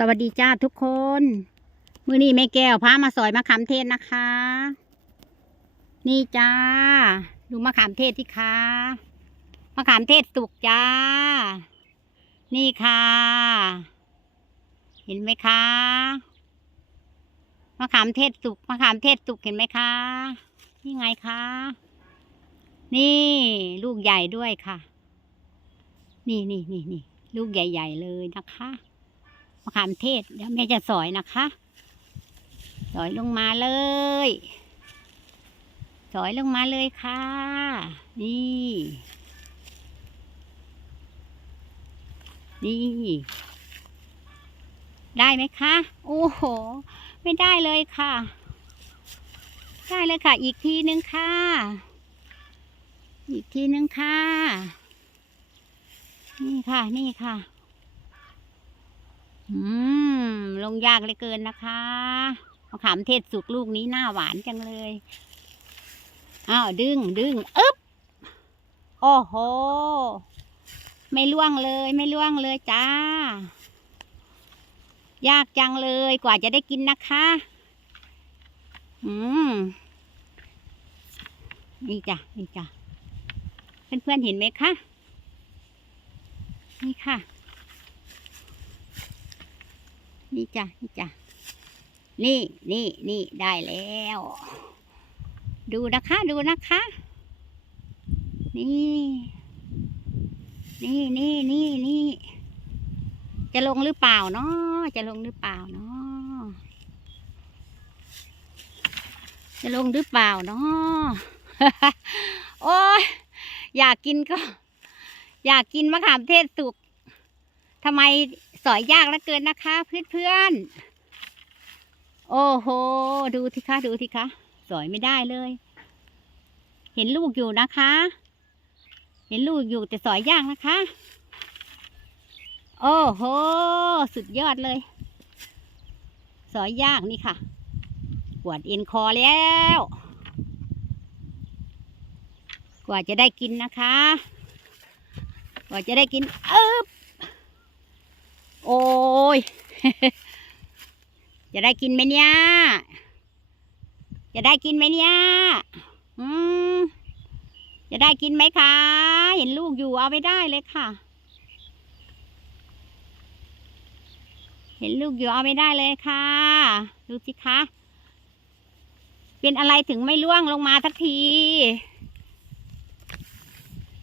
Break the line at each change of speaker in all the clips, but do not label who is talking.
สวัสดีจ้าทุกคน มือนี้แม่แก้วพามาสอยมะขามเทศนะคะ นี่จ้า ดูมะขามเทศที่คะมะขามเทศสุกจ้า นี่ค่ะ เห็นไหมคะมะขามเทศสุกมะขามเทศสุกเห็นไหมคะนี่ไงคะนี่ลูกใหญ่ด้วยค่ะ นี่นี่นี่นี่ลูกใหญ่ ๆ เลยนะคะ มะขามเทศ เดี๋ยวแม่จะสอยนะคะ สอยลงมาเลย สอยลงมาเลยค่ะ นี่ นี่ ได้ไหมคะ โอ้โห ไม่ได้เลยค่ะ ได้เลยค่ะ อีกทีนึงค่ะ อีกทีนึงค่ะ นี่ค่ะ นี่ค่ะ อืม ลงยากเลยเกินนะคะมะขามเทศสุกลูกนี้หน้าหวานจังเลย อ้าว ดึงดึงอึ๊บ โอ้โห ไม่ล่วงเลย ไม่ล่วงเลยจ้า ยากจังเลยกว่าจะได้กินนะคะ อืม นี่จ้ะ นี่จ้ะ เพื่อนๆเห็นไหมคะ นี่ค่ะ นี่จ้ะนี่จ้ะนี่นี่นี่ได้แล้ว ดูนะคะดูนะคะ นี่ นี่นี่นี่นี่จะลงหรือเปล่าเนาะจะลงหรือเปล่าเนาะจะลงหรือเปล่าเนาะโอ้ยอยากกินก็ อยากกินมะขามเทศสุกทำไม สอยยากเหลือเกินนะคะเพื่อนเพื่อนๆโอ้โห ดูทีคะดูทีคะสอยไม่ได้เลย เห็นลูกอยู่นะคะ เห็นลูกอยู่แต่สอยยากนะคะ โอ้โห สุดยอดเลย สอยยากนี่ค่ะ ปวดเอ็นคอแล้ว กว่าจะได้กินนะคะ กว่าจะได้กินอึ๊บ โอ้ย จะได้กินไหมเนี่ย จะได้กินไหมเนี่ย อืม จะได้กินไหมคะ เห็นลูกอยู่เอาไปได้เลยค่ะ เห็นลูกอยู่เอาไม่ได้เลยค่ะ ดูสิคะ เป็นอะไรถึงไม่ล่วงลงมาสักที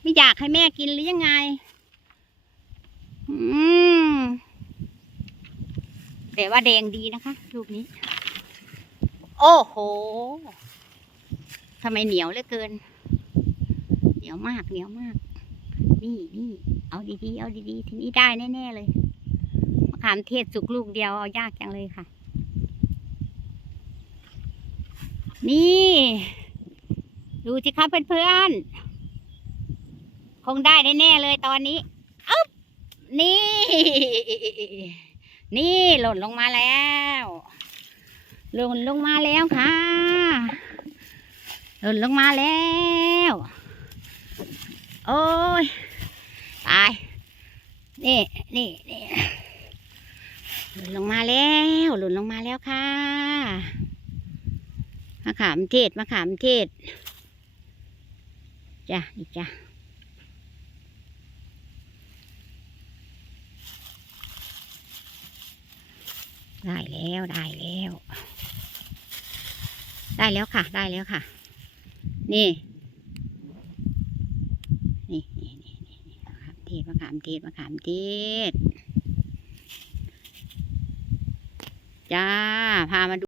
ไม่อยากให้แม่กินหรือยังไง อืม แต่ว่าแดงดีนะคะลูกนี้ โอ้โหทำไมเหนียวเหลือเกิน เหนียวมากเหนียวมาก นี่นี่เอาดีๆเอาดีๆทีนี้ได้แน่ๆเลยมะขามเทศสุกลูกเดียวเอายากจังเลยค่ะ นี่ ดูสิครับเพื่อนๆคงได้แน่ๆเลยตอนนี้อ๊บนี่ นี่หล่นลงมาแล้วหล่นลงมาแล้วค่ะ หล่นลงมาแล้ว โอ้ยตายนี่นี่นี่หล่นลงมาแล้ว หล่นลงมาแล้วค่ะมะขามเทศมะขามเทศจ้ะนี่จ้ะ ได้แล้วได้แล้ว ได้แล้วค่ะ ได้แล้วค่ะ นี่ นี่นี่นี่นี่มะขามเทศมะขามเทศมะขามเทศจ้า พามาดู